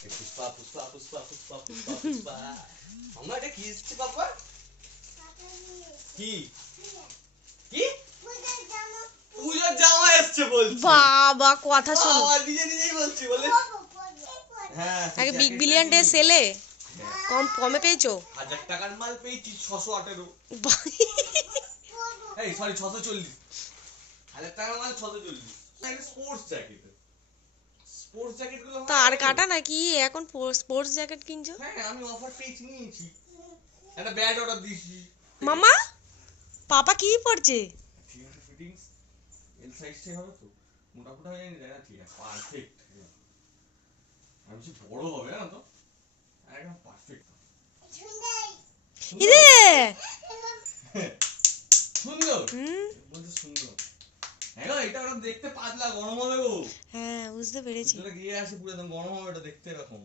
পুষ্পা পুষ্পা পুষ্পা পুষ্পা পুষ্পা পুষ্পা। আমরা এটা কি এসছে বাবা? কি কি পূজার জামা এসছে বলছি। বাবা কথা শোনো, বাবা নিজে নিজেই বলছি বলে। হ্যাঁ আগে বিগ বিলিয়ন ডে সেলে কমে পেয়েছো? 1000 টাকার মাল পেয়েছি 618। এই সরি 640। 1000 টাকার মাল 640। একটা স্পোর্টস জ্যাকেট। স্পোর্টস জ্যাকেট গুলো তার কাটা নাকি এখন স্পোর্টস জ্যাকেট কিনছো? হ্যাঁ আমি অফার পেয়েছি নিয়েছি। একটা ব্যাড অর্ডার দিয়েছি। মামা পাপা কি পড়ছে? ঠিক আছে ফিটিংস এল সাইজটাই হবে তো, মোটা মোটা হয়ে যায় না, ঠিক আছে পারফেক্ট। আমি বেশি বড় হবে না তো, একদম পারফেক্ট। ইরে সুন্দর বলতে সুন্দর। হ্যাঁ এটা ওরা দেখতে পাতলা, গরম হবে গো। হ্যাঁ বুঝতে পেরেছি। ভিতরে গিয়ে আসে পুরো একদম গরম হবে, এটা দেখতে এরকম।